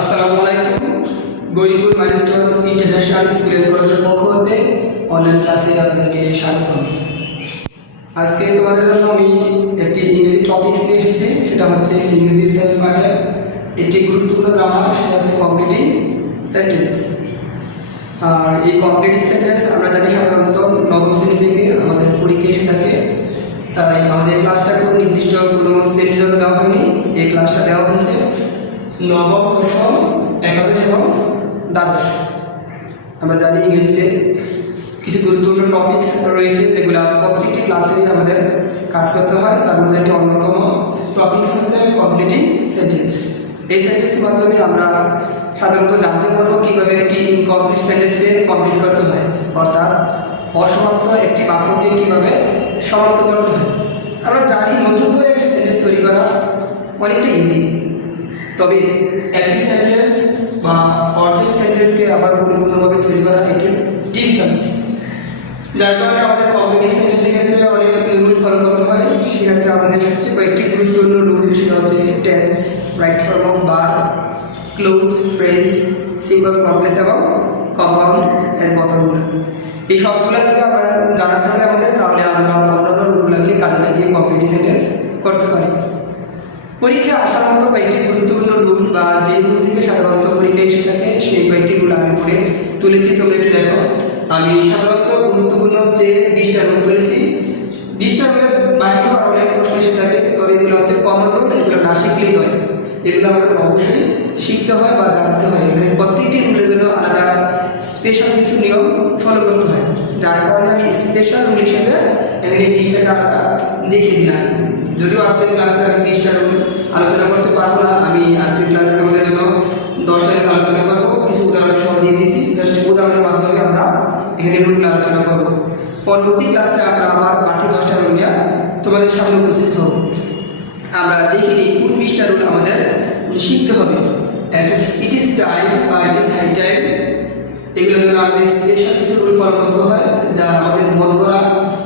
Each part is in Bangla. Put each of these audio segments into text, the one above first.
আসসালামু আলাইকুম। Gauripur milestone international school and কলেজের পক্ষ হতে অনলাইন ক্লাসে আপনাদেরকে স্বাগত। আজকে তোমাদের জন্য আমি একটি ইংরেজি টপিকস নিয়ে এসেছি, সেটা হচ্ছে ইংরেজি সেলফ পার্টের একটি গুরুত্বপূর্ণ গ্রামার, সেটা হচ্ছে কমপ্লিটিং সেন্টেন্স। আর এই কমপ্লিটিং সেন্টেন্স আমরা জানি সাধারণত নবম শ্রেণী থেকে আমাদের পরীক্ষা এসে থাকে, তাই আমাদের ক্লাসটা কোনো নির্দিষ্ট কোনো শ্রেণীর জন্য দেওয়া হয়নি। এই ক্লাসটা দেওয়া হয়েছে নবম, দশম, একাদশ এবং দ্বাদশ। আমরা জানি ইংরেজিতে কিছু গুরুত্বপূর্ণ টপিকস রয়েছে যেগুলো প্রত্যেকটি ক্লাসেই আমাদের কাজ করতে হয়। তার মধ্যে একটি অন্যতম টপিকস হচ্ছে কমপ্লিটিং সেন্টেন্স। এই সেন্টেন্সের মাধ্যমে আমরা সাধারণত জানতে পারবো কীভাবে একটি ইনকমপ্লিট সেন্টেন্সকে কমপ্লিট করতে হয়, অর্থাৎ অসমাপ্ত একটি বাক্যকে কীভাবে সমাপ্ত করতে হয়। আমরা জানি নতুন করে একটি সেন্টেন্স তৈরি করা অনেকটা ইজি, তবে একটি সেন্টেন্স বা অর্ধেক সেন্টেন্সকে আবার পরিপূর্ণভাবে তৈরি করা একটি ডিফিকাল্ট, যার কারণে আমাদের কমপ্লিটিং সেন্টেন্সের ক্ষেত্রে অনেক রুল ফলো করতে হয়। সেক্ষেত্রে আমাদের সবচেয়ে কয়েকটি গুরুত্বপূর্ণ রুল, সেটা হচ্ছে tense, right form of verb, close phrase, simple complex এবং কম্পাউন্ড এর গঠনগুলো। এই সবগুলো যদি আমরা জানা থাকে আমাদের, তাহলে আমরা অন্যান্য রুলগুলোকে কাজে লাগিয়ে কমপ্লিটিং সেন্টেন্স করতে পারি। পরীক্ষায় আসার মতো কয়েকটি গুরুত্বপূর্ণ রুল বা যে রুল থেকে সাধারণত পরীক্ষা এসে থাকে, সেই কয়েকটি রুল আমি পড়ে তুলেছি। তোমরা একটু দেখো, আমি সাধারণত গুরুত্বপূর্ণ যে 20টা রুল তুলেছি। 20টা রুলের বাইরেও অনেক প্রশ্ন এসে থাকে, তবে এগুলো হচ্ছে কমন রুল, এগুলো না শিখলেই নয়, এগুলো আমাদের অবশ্যই শিখতে হয় বা জানতে হয়। এখানে প্রত্যেকটি রুলের জন্য আলাদা স্পেশাল কিছু নিয়ম ফলো করতে হয়, যার কারণে আমি স্পেশাল রুল হিসেবে এখানে 20টাকে আলাদা দেখিয়ে দিলাম। যদিও আজকের ক্লাসে আমি 20টা রুল আলোচনা করতে পারবো না, আমি আজকের ক্লাসে আমাদের জন্য 10টা রুল আলোচনা করবো। কিছু উদাহরণ সহ দিয়ে দিয়েছি, জাস্ট উদাহরণের মাধ্যমে আমরা এখানে রুল আলোচনা করবো। পরবর্তী ক্লাসে আমরা আবার বাকি 10টা রুল নিয়ে তোমাদের সামনে উপস্থিত হব। আমরা দেখি নিই কোন 20টা রুল আমাদের শিখতে হবে। ইট ইজ টাইম বা ইট ইজ হাই টাইম, এগুলোর জন্য আমাদের স্পেশাল কিছু রুল ফলো করতে হয়, যা আমাদের মন করা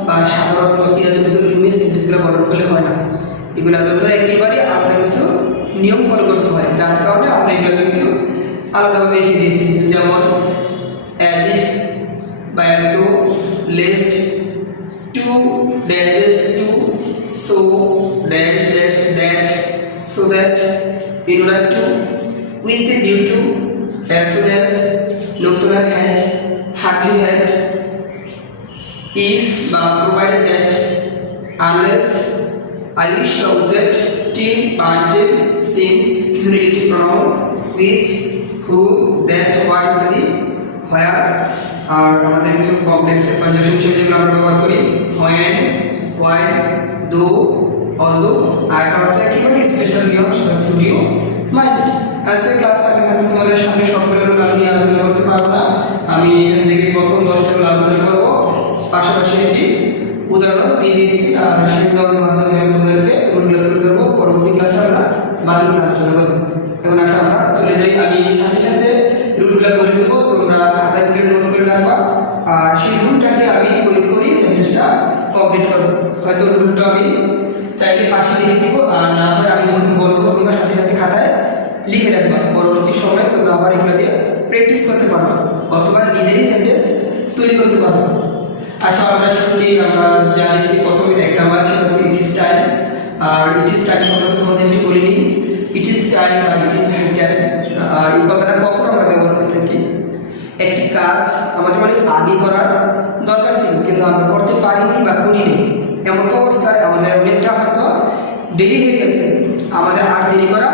বা সাধারণ চিরাচরিত নিয়মে সেন্টেন্সগুলো গঠন করলে হয় না। এগুলোর জন্য একেবারে আলাদা কিছু নিয়ম ফলো করতে হয়, যার কারণে আমরা এগুলো একটু আলাদাভাবে রেখে দিয়েছি। যেমন অ্যাজ ইফ বা as though, lest, too dash to, so dash dash that, so that, in order to, with a due to, as soon as, no sooner had, hardly had, if বা provided that, unless, I wish of that, till, until, since, is relative pronoun, which, who, that, what ইত্যাদি। where আর আমাদের কিছু কমপ্লেক্স কনজাংশন হিসেবে যেগুলো আমরা ব্যবহার করি, when, while, though, although। আর এটা হচ্ছে একেবারে স্পেশাল নিয়ম, সেটা হচ্ছে নিউ মাইন্ড। আজকের ক্লাসে আমি হয়তো তোমাদের সামনে সবগুলো রুল নিয়ে আলোচনা করতে পারবো না, আমি এখান থেকে প্রথম 10টা রুল আলোচনা করবো, পাশাপাশি একটি উদাহরণ দিয়ে দিচ্ছি। আর সেই উদাহরণের মাধ্যমে আমি তোমাদেরকে রুলগুলো তুলে ধরবো। পরবর্তী ক্লাসে আমরা বাকিগুলো আলোচনা করবো। এখন আসলে আমরা চলে যাই, আমি সাথে সাথে রুলগুলো বলে দেবো, তোমরা খাতায় ভিতরে নোট করে রাখবা। আর সেই রুলটাকে আমি প্রয়োগ করি সেন্টেন্সটা কমপ্লিট করবো। হয়তো রুলটা আমি চাইলে পাশে লিখে দিব, আর না হয় আমি যখন বলবো তোমরা সাথে সাথে খাতায় লিখে রাখবা। পরবর্তী সময় তোমরা আবার এগুলো দিয়ে প্র্যাকটিস করতে পারবে, অথবা নিজেরই সেন্টেন্স তৈরি করতে পারবে। আসলে আমরা শুরুই আমরা জানিয়েছি প্রথমে 1 নাম্বার, সেটা হচ্ছে ইট ইজ টাইম। আর ইট ইজ টাইম সম্পর্কে তোমাদের একটু বলিনি। ইট ইজ টাইম বা ইট ইজ হাই টাইম, আর এই কথাটা কখন আমরা ব্যবহার করে থাকি? একটি কাজ আমাদের অনেক আগে করার দরকার ছিল, কিন্তু আমরা করতে পারিনি বা করিনি, এমন অবস্থায় আমাদের অনেকটা হয়তো দেরি হয়ে গেছে, আমাদের আর দেরি করা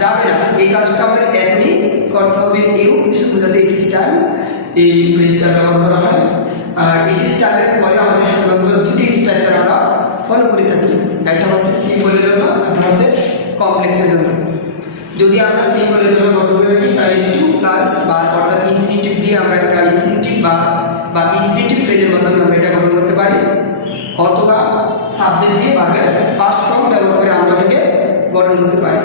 যাবে না, এই কাজটা আমাদের এখনই করতে হবে, এরকম কিছু বোঝাতে ইট ইজ টাইম এই ফ্রেজটা ব্যবহার করা হয়। আর ইট ইজ টাইমের পরে আমাদের সাধারণত দুটি স্ট্রাকচার আমরা ফলো করে থাকি, একটা হচ্ছে সিম্বলের জন্য, একটা হচ্ছে কমপ্লেক্সের জন্য। যদি আমরা সিম্বলের জন্য গঠন করে থাকি, তাহলে টু প্লাস বা অর্থাৎ ইনফিনিটিভ দিয়ে আমরা একটা ইনফিনিটিভ বা ইনফিনিটিভ ফ্রেজের মাধ্যমে আমরা এটা গঠন করতে পারি, অথবা সাবজেক্ট দিয়ে ভার্বের পাস্ট ফর্ম ব্যবহার করে আমরা এটাকে গঠন করতে পারি।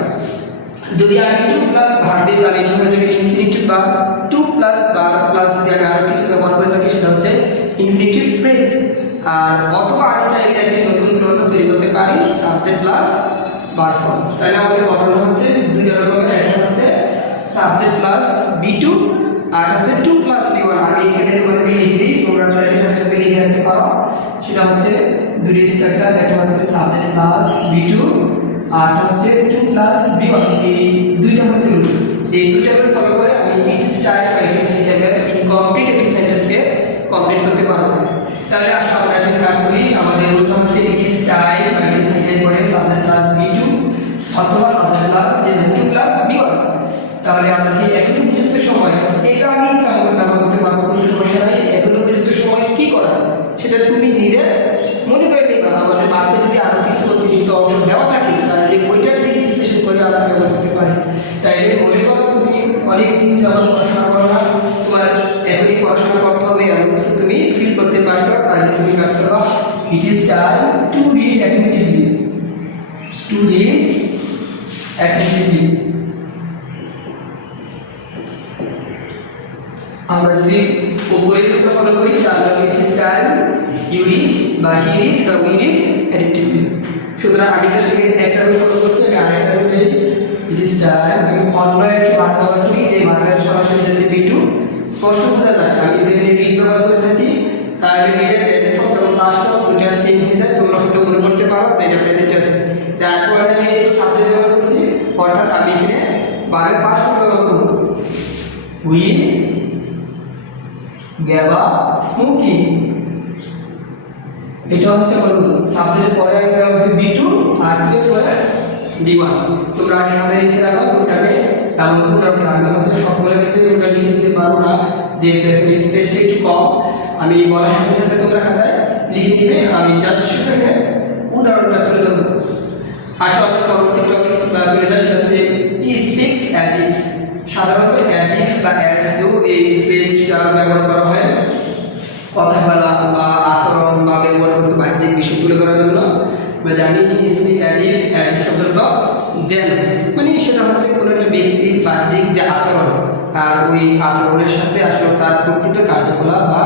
যদি আমি টু প্লাস ভার্ব দিই, তাহলে এটা হয়ে যাবে ইনফিনিটিভ বা টু প্লাস ভার্ব প্লাস যদি আমি আরো কিছু ব্যবহার করে থাকি, সেটা হচ্ছে ইনফিনিটিভ ফ্রেজ। আর অথবা আমি চাইলে একটি নতুন ক্লোজ তৈরি করতে পারি, সাবজেক্ট প্লাস ভার্ব ফর্ম। তাহলে আমাদের গঠন হচ্ছে দুই রকমের, একটা হচ্ছে সাবজেক্ট প্লাস B2 আর হচ্ছে 2 প্লাস B1। আমি এখানে তোমাদেরকে লিখে দিই, তোমরা চাইলে সাথে সাথে লিখে রাখতে পারো। সেটা হচ্ছে দুটি স্ট্রাকচার, একটা হচ্ছে সাবজেক্ট প্লাস B2 আর হচ্ছে 2 প্লাস B1। এই দুইটা হচ্ছে রুল। এই দুইটা রুল ফলো করে আমি ইট স্টাইল বা ইট সেন্টেন্সের ইনকমপ্লিট একটি সেন্টেন্সকে কমপ্লিট করতে পারবো। তাহলে আসলে আমরা এখন কাজ করি। আমাদের রুলটা হচ্ছে ইট স্টাইল বা ইট সেন্টেন্স পরে সাবজেক্ট প্লাস B2 অথবা সাবজেক্ট প্লাস 2 প্লাস B1। তাহলে আমরা কি একটি উপযুক্ত সময়, এটা আমি ইচ্ছা মতো ব্যবহার করতে পারবো, কোনো সমস্যা নাই। এখন উপযুক্ত সময় কি করা সেটা তুমি নিজে মনে করে নিবা। আমাদের বাক্যে যদি আরো কিছু অতিরিক্ত অংশ দেওয়া থাকে তাহলে ওইটার দিক বিশ্লেষণ করে আমরা ব্যবহার করতে পারি। তাই মনে করো তুমি অনেক দিন যেমন পড়াশোনা করো না, তোমার এখনই পড়াশোনা করতে হবে এমন কিছু তুমি ফিল করতে পারছো, তাহলে তুমি কাজ করো it is time to read activity. To read activity আমরা যদি উপরের রূপটা ফলো করি তাহলে it is time you read বা হি রিড বা উই রিড অ্যাক্টিভিটি। সুতরাং আমি জাস্ট একটা রূপ ফলো করছি, আমি আরেকটা রূপ দিই ইট ইজ টাইম। আমি অন্য একটি ভাগ ব্যবহার করি, যে ভাগের সরাসরি যদি B2 স্পষ্ট বোঝা যায়। আমি যদি রিড ব্যবহার করে থাকি তাহলে রিডের প্রেজেন্ট ফর্ম যেমন পাস্ট ফর্ম দুইটা সেম হয়ে যায়। তোমরা হয়তো মনে করতে পারো যে এটা প্রেজেন্ট আছে, তারপর আমি সাবজেক্ট ব্যবহার করছি, অর্থাৎ আমি এখানে ভাগের পাস্ট ফর্ম ব্যবহার করব। উই গেবা স্মোকিং, এটা হচ্ছে বলুন সাবজেক্টের পরে আমি ব্যবহার করছি B2 আর B এর পরে B1। তোমরা সাথে লিখে রাখো ওটাকে, এমন উদাহরণটা আমি হয়তো সকলের ক্ষেত্রে ওটা লিখে দিতে পারবো না, যেহেতু এখানে স্পেসটা একটু কম। আমি বলার সাথে সাথে তোমরা খাতায় লিখে দিবে, আমি জাস্ট সেটাকে উদাহরণটা তুলে ধরবো। আসলে আমরা পরবর্তী টপিকস তুলে ধরা সেটা হচ্ছে হি স্পিক্স অ্যাজ ইফ। সাধারণত অ্যাজ ইফ বা অ্যাজ দো এই ফ্রেজটা ব্যবহার করা হয় কথা বলা বা আচরণ বা ব্যবহার করতে বাহ্যিক বিষয় তুলে ধরার জন্য। আমরা জানি he speak as if, as শব্দটা যেন, মানে সেটা হচ্ছে কোনো একটা ব্যক্তির বাহ্যিক যে আচরণ আর ওই আচরণের সাথে আসলে তার প্রকৃত কার্যকলাপ বা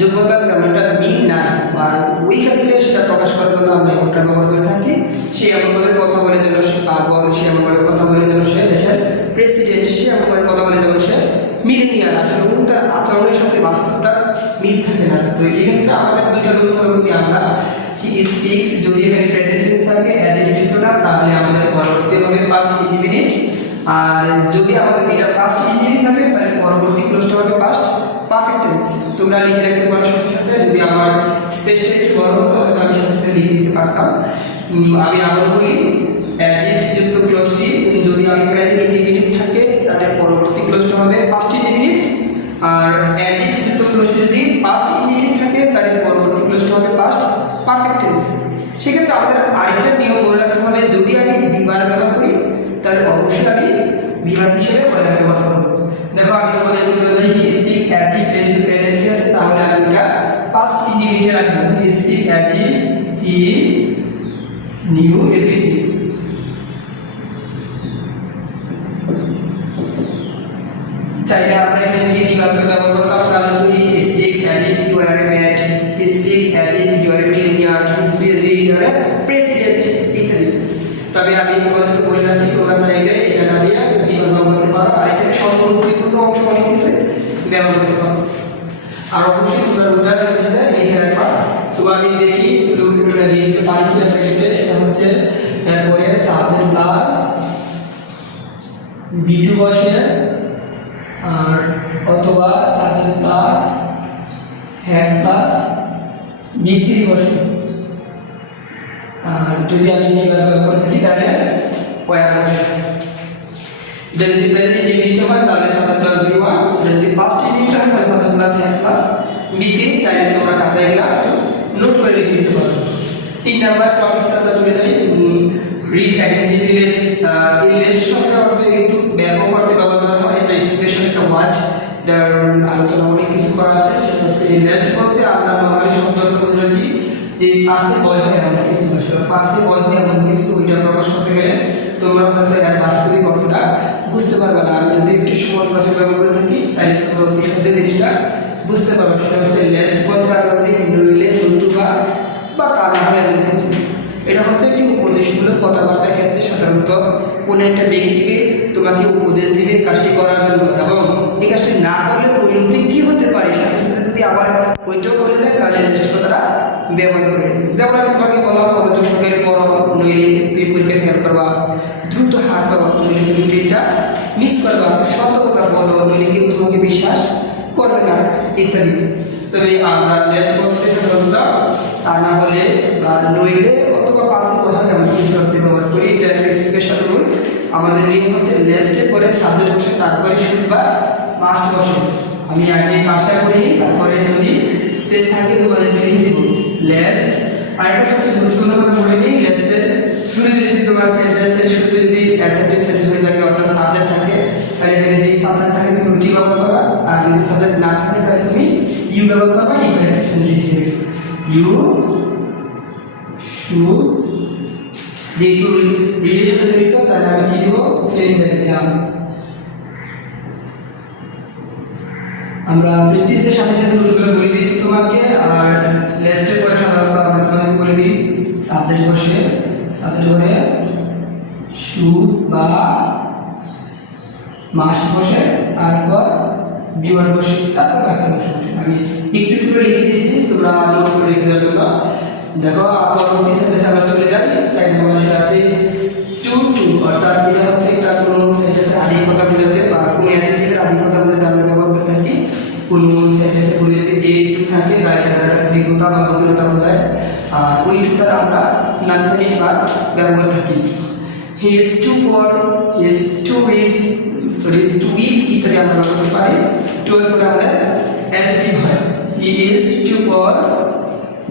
যোগ্যতার তেমন একটা মিল নাই, আর ওই ক্ষেত্রে সেটা প্রকাশ করার জন্য আমরা এমনটা ব্যবহার করে থাকি। সে এমনভাবে কথা বলে যেন সে পাগল, সে এমনভাবে কথা বলে যেন সে দেশের প্রেসিডেন্ট, সে এমনভাবে কথা বলে যেন সে মিলেনিয়ার। আসলে তার আচরণের সাথে বাস্তবটা মিল থাকে না। তো এই ক্ষেত্রে আমাদের দুইটা রুল ফলো করি আমরা। হি স্পিক্স যদি এখানে প্রেজেন্ট টেন্স থাকে অ্যাজ এ যুক্ত না, তাহলে আমাদের পরবর্তী হবে পাস্ট ইনডিফিনিট। আর যদি আমাদের এটা পাস্ট ইনডিফিনিট থাকে তাহলে পরবর্তী ক্লোজটা হবে পাস্ট পারফেক্ট টেন্স। তোমরা লিখে রাখতে পারো সাথে সাথে। যদি আমার স্পেসটা একটু বড় হতো তাহলে আমি সাথে সাথে লিখে দিতে পারতাম। আমি আবার বলি অ্যাজ ইফ যুক্ত ক্লোজটি যদি আমি প্রেজেন্ট ইনডিফিনিট থাকে তাহলে পরবর্তী ক্লোজটা হবে পাস্ট ইনডিফিনিট। আর অ্যাজ ইফ যুক্ত ক্লোজটি যদি পাস্ট ইনডিফিনিট থাকে তাহলে পরবর্তী ক্লোজটা হবে পাস্ট পারফেক্ট টেন্স। সেক্ষেত্রে আমাদের আরেকটা নিয়ম মনে রাখতে হবে, যদি আমি বিবার ব্যবহার করি তাহলে অবশ্যই আমি বিভাগ হিসেবে ওয়ার ব্যবহার করব। দেখো আমি বলে দিই হি স্পিক্স অ্যাজ ইফ যদি প্রেজেন্ট আছে তাহলে আমি এটা পাস্ট ইনডিফিনিটে রাখবো। He speaks as if he knew everything. চাইলে আমরা এখানে যদি বিভাগ ব্যবহার করতাম তাহলে যদি speaks as if you are a man, he speaks as if you are a millionaire, he speaks as if you are a president ইত্যাদি। তবে আমি তোমাদেরকে বলে রাখি তোমরা চাইলে এটা না দিয়ে বিভাগ ব্যবহার করতে পারো, আর এখানে সম্পূর্ণ অংশ অনেক কিছু ব্যবহার করতে পারো। আর অবশ্যই তোমরা রুটার সাথে সাথে লিখে রাখবা। তো আমি দেখি রুটটা দিয়ে দিতে পারি কিনা প্যাকেটে, সেটা হচ্ছে এরপরে সাবজেক্ট প্লাস B2 বসে আর অথবা subject plus had plus B3 বসে। আর যদি আমি ব্যবহার করে থাকি তাহলে ওয়ার বসে। এটা যদি প্রেজেন্ট ইনডিফিনিট হয় তাহলে সাবজেক্ট প্লাস B1, এটা যদি পাস্ট ইনডিফিনিট হয় তাহলে subject plus had plus B3। চাইলে তোমরা খাতায় এগুলো একটু নোট করে রেখে দিতে পারো। 3 নাম্বার টপিকস আমরা তুলে ধরি রিড অ্যাক্টিভিটি লিস্ট। এই লিস্ট শব্দের অর্থ একটু ব্যাপক অর্থে ব্যবহার করা হয়, এটা স্পেশাল একটা ওয়ার্ড, এটার আলোচনা অনেক কিছু করা আছে। সেটা হচ্ছে এই লিস্ট বলতে আমরা নরমালি শব্দ অর্থ বুঝি যে পাশে বয় হয় এমন কিছু, আসলে পাশে বয় হয় এমন কিছু, ওইটা প্রকাশ করতে গেলে তোমরা হয়তো এর বাস্তবিক অর্থটা বুঝতে পারবে না। আমি যদি একটু সহজ ভাষায় ব্যবহার করে থাকি তাহলে তোমরা বিশদে জিনিসটা বুঝতে পারবে। সেটা হচ্ছে লিস্ট বলতে আমরা নইলে নতুবা বা কারণ হলে এমন কিছু। এটা হচ্ছে একটি উপদেশমূলক কথাবার্তার ক্ষেত্রে সাধারণত কোনো একটা ব্যক্তিকে তোমাকে উপদেশ দিবে কাজটি করার জন্য, এবং এই কাজটি না করলে পরিণতি কি হতে পারে সাথে সাথে যদি আবার ওইটাও বলে দেয় তাহলে নেক্সট কথাটা ব্যবহার করবে। যেমন আমি তোমাকে বললাম মনোযোগ সহকারে পড়ো, নইলে তুমি পরীক্ষা ফেল করবা, দ্রুত হাত পাবা, নইলে তুমি ট্রেনটা মিস করবা, সত্য কথা বলো, নইলে কেউ তোমাকে বিশ্বাস করবে না, ইত্যাদি। তবে আমরা নেক্সট করতে সাধারণত তা না হলে বা নইলে অথবা পাঁচে কথা যেমন শব্দ ব্যবহার করি, এটা একটা স্পেশাল রুল। আমাদের নিয়ম হচ্ছে নেক্সটে পরে সাবজেক্ট বসে তারপরে শুড বা মাস্ট বসে। আমি আগে কাজটা করি, তারপরে যদি স্পেস থাকে তোমাদের লিখে দেবো লেস্ট। আরেকটা সবচেয়ে গুরুত্বপূর্ণ কথা বলে নিই, লেস্টের শুরুতে যদি তোমার সেন্টেন্সের শুরুতে যদি অ্যাসার্টিভ সেন্টেন্স হয়ে থাকে অর্থাৎ সাবজেক্ট থাকে, তাহলে এখানে যেই সাবজেক্ট থাকে তুমি উটি ব্যবহার করবা, আর যদি সাবজেক্ট না থাকে তাহলে তুমি ইউ ব্যবহার করবা। ইম্পারেটিভ সেন্টেন্স হিসেবে ইউ শুড, যেহেতু রিডের সাথে জড়িত তাহলে আমি কি দেবো ফেল দিলাম। আমরা প্র্যাকটিসের সাথে সাথে রুলগুলো বলে দিচ্ছি তোমাকে, আর লেস্টের পরে সাধারণত আমরা তোমাকে বলে দিই সাবজেক্ট বসে, সাবজেক্ট পরে শুড বা মাস্ট বসে, তারপর বিভাগ বসে, তারপর বাকি বসে। আমি একটু একটু করে লিখে দিয়েছি, তোমরা নোট করে লিখে দেওয়ার জন্য। দেখো পরবর্তী সেন্টেন্সে আমরা চলে যাই। 4 নম্বর সেটা আছে টু টু, অর্থাৎ এটা হচ্ছে একটা কোনো সেন্টেন্সের আধিক্যতা বোঝাতে বা কোনো অ্যাডজেক্টিভের আধিক্যতা বোঝাতে আমরা ব্যবহার করে থাকি। কোনো সেন্টেন্সে কোনো যদি এ টু থাকে তাহলে একটা তীব্রতা বা গভীরতা বোঝায়, আর ওই টুটার আমরা নানফাইনিট বা ব্যবহার করে থাকি। He is too poor, he is too rich, sorry too weak ইত্যাদি আমরা ব্যবহার করতে পারি। টু এর পরে আমাদের অ্যাডজেক্টিভ হয়। He is too poor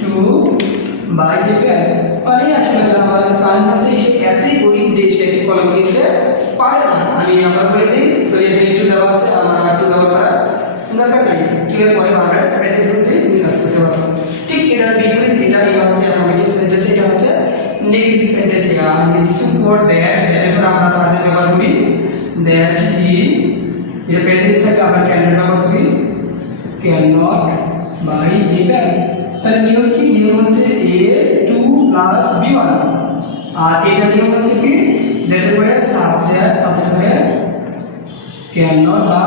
to buy a pen. মানে আসলে আমার কাজ হচ্ছে সে এতই গরিব যে সে একটি কলম কিনতে পারে না। আমি আবার বলে দিই, সরি এখানে টু দেওয়া আছে, আমার টু ব্যবহার করা দরকার নাই। টু এর পরে আমরা প্রেজেন্ট করতে ইউজ করতে পারবো। ঠিক এটার বিপরীত এটা হচ্ছে অ্যাফার্মেটিভ সেন্টেন্স, এটা হচ্ছে negative sentence. He support that, এরপর আমরা সাথে ব্যবহার করি দ্যাট হি, এটা প্রেজেন্ট থাকে আমরা ক্যান নট ব্যবহার করি can not buy a pen. তাহলে নিয়ম কি? নিয়ম হচ্ছে a2 প্লাস b1, আর এটা নিয়ম হচ্ছে কি দ্যাট এর পরে সাবজেক্ট পরে ক্যান নট বা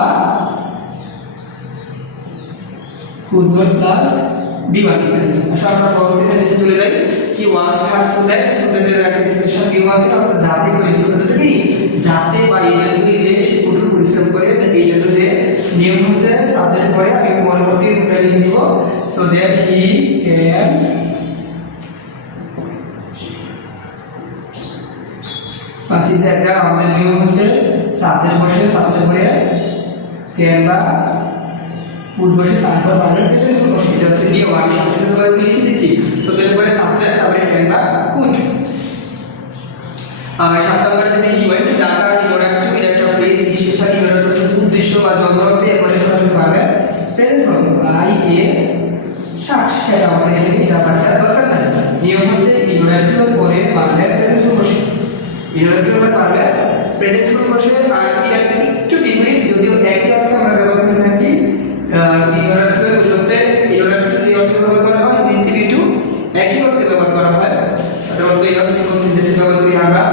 কুড নট প্লাস b1 ইত্যাদি। আসলে আমরা পরবর্তী সেন্টেন্সে চলে যাই। কি was had so that, so that এর একটা এক্সপ্রেশন কি আছে, আমরা যাতে করি, সো দ্যাট কি যাতে বা এই জন্যই যে সে কঠোর পরিশ্রম করে, এই জন্য যে নিয়ম হচ্ছে সাবজেক্ট পরে আমি পরবর্তী রূপটা লিখে দিব সো দ্যাট হি ক্যান পাশে দেখা। আমাদের নিয়ম হচ্ছে সাবজেক্ট বসে সাবজেক্ট পরে ক্যান বা কুড বসে তারপর বানার পেছনে ফুল বসে, এটা হচ্ছে নিয়ম। আমি সাবজেক্ট পরে লিখে দিচ্ছি সো দ্যাট পরে সাবজেক্ট তারপরে ক্যান বা কুড। আর 7 নম্বরে যদি you went to Dhaka in order to, এটা একটা phrase specially in order to উদ্দেশ্য বা জন্মরূপে এখানে সরাসরি ভাবে present form buy a shirt, সেটা আমাদের এখানে এটা বাড়ার দরকার নাই। নিয়ম হচ্ছে ইন অর্ডার টু এর পরে ভাবে প্রেজেন্ট ফর্ম বসে, ইন অর্ডার টু এর পরে ভাবে প্রেজেন্ট ফর্ম বসে। আর এটা একটু বিপরীত, যদিও একই অর্থে আমরা ব্যবহার করে থাকি। ইন অর্ডার টু এর বলতে ইন অর্ডার টু যে অর্থে ব্যবহার করা হয় ইনটিভি টু একই অর্থে ব্যবহার করা হয়। সাধারণত এই সিম্পল সেন্টেন্সে ব্যবহার করি আমরা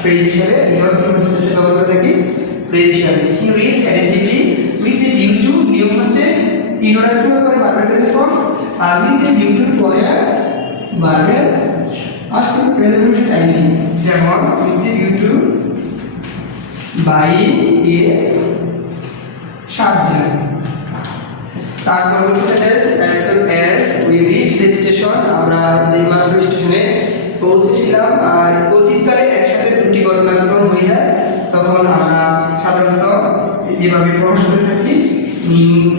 ফ্রেজ হিসেবে, এটা সিম্পল সেন্টেন্সে ব্যবহার করে থাকি ফ্রেজ হিসেবে। He reach energetic with a due to, নিয়ম হচ্ছে ইন অর্ডার টু এর পরে ভার্বের প্রেজেন্ট ফর্ম, আর উইথ এ ডিউ টু পরে ভার্বের পাস্ট প্রেজেন্ট ফর্ম টাইম। যেমন with a due to buy a shirt দিলাম। তারপর sentence as soon as we reached the station, আমরা যেই মাত্র স্টেশনে পৌঁছেছিলাম। আর অতীতকালে একসাথে দুটি ঘটনা যখন হয়ে যায় তখন আমরা সাধারণত এভাবে প্রকাশ করে থাকি।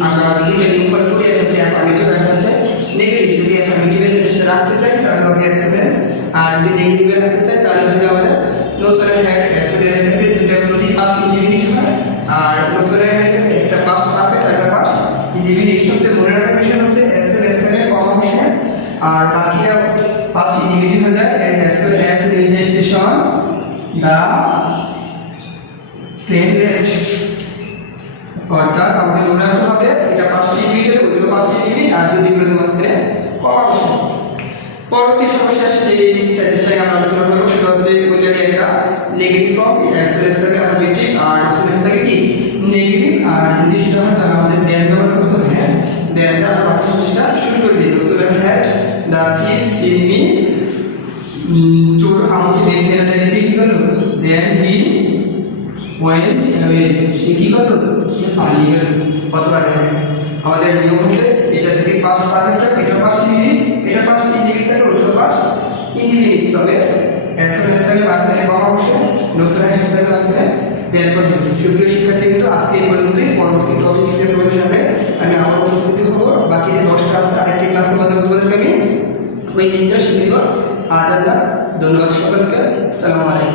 আমরা দুইটা নিয়ম ফলো করি, একটা হচ্ছে অ্যাফার্মেটিভ, একটা হচ্ছে নেগেটিভ। যদি অ্যাফার্মেটিভের সেন্টেন্সটা রাখতে চাই তাহলে হবে as soon as, আর যদি নেগেটিভে রাখতে চাই তাহলে হবে আমাদের no sooner had. as soon as এর দুটো প্রতি পাস্ট ইনডিফিনিট হয়, আর নো সরি হ্যাড একটা পাস্ট পারফেক্ট একটা পাস্ট ইনডিফিনিট। সবচেয়ে মনে রাখার বিষয় হচ্ছে as soon as এর কমা বিষয়, আর বাকিটা পাস্ট ইনডিফিনিট হয়ে যায়। and as soon as in the station the train left, অর্থাৎ আমাদের মনে রাখতে হবে এটা পাস্ট ইনডিফিনিট, ওইগুলো পাস্ট ইনডিফিনিট, আর যদি বলে মাঝখানে কমা বসে। পরবর্তী সর্বশেষ যে সেন্টেন্সটাকে আমরা আলোচনা করবো সেটা হচ্ছে অলরেডি একটা নেগেটিভ ফর্ম এক্সপ্রেস থেকে অ্যাফার্মেটিভ আর অপশন থেকে কি নেগেটিভ আর যদি সেটা হয় তাহলে আমাদের দেন ব্যবহার করতে হবে হ্যাঁ দেন দ্বারা বাকি জিনিসটা শুরু করে দিই so late had the thief seen me চোর আমাকে দেখতে না চাইতে কি হলো দেন হি ওয়েন্ট অ্যাওয়ে সে কি করলো সে পালিয়ে গেল কতবার আমাদের নিয়ম হচ্ছে এটা যদি পাঁচ পারফেক্ট এটা পাঁচ ইন্ডিভিড এটা পাঁচ ইন্ডিভিড থাকে ওইটা পাঁচ ইন্ডিভিড তবে এসএমএস থেকে মাঝখানে কমা বসে নোসরা হেড থেকে মাঝখানে দেন পর্যন্ত সুপ্রিয় শিক্ষার্থী কিন্তু আজকে এই পর্যন্তই পরবর্তী টপিক নিয়ে তোমাদের সামনে আমি আবার উপস্থিত হব বাকি যে 10টা আছে আরেকটি ক্লাসের মাধ্যমে তোমাদেরকে আমি ওই লিঙ্কটা শিখিয়ে দেবো আজ আমরা ধন্যবাদ সকলকে আসসালামু আলাইকুম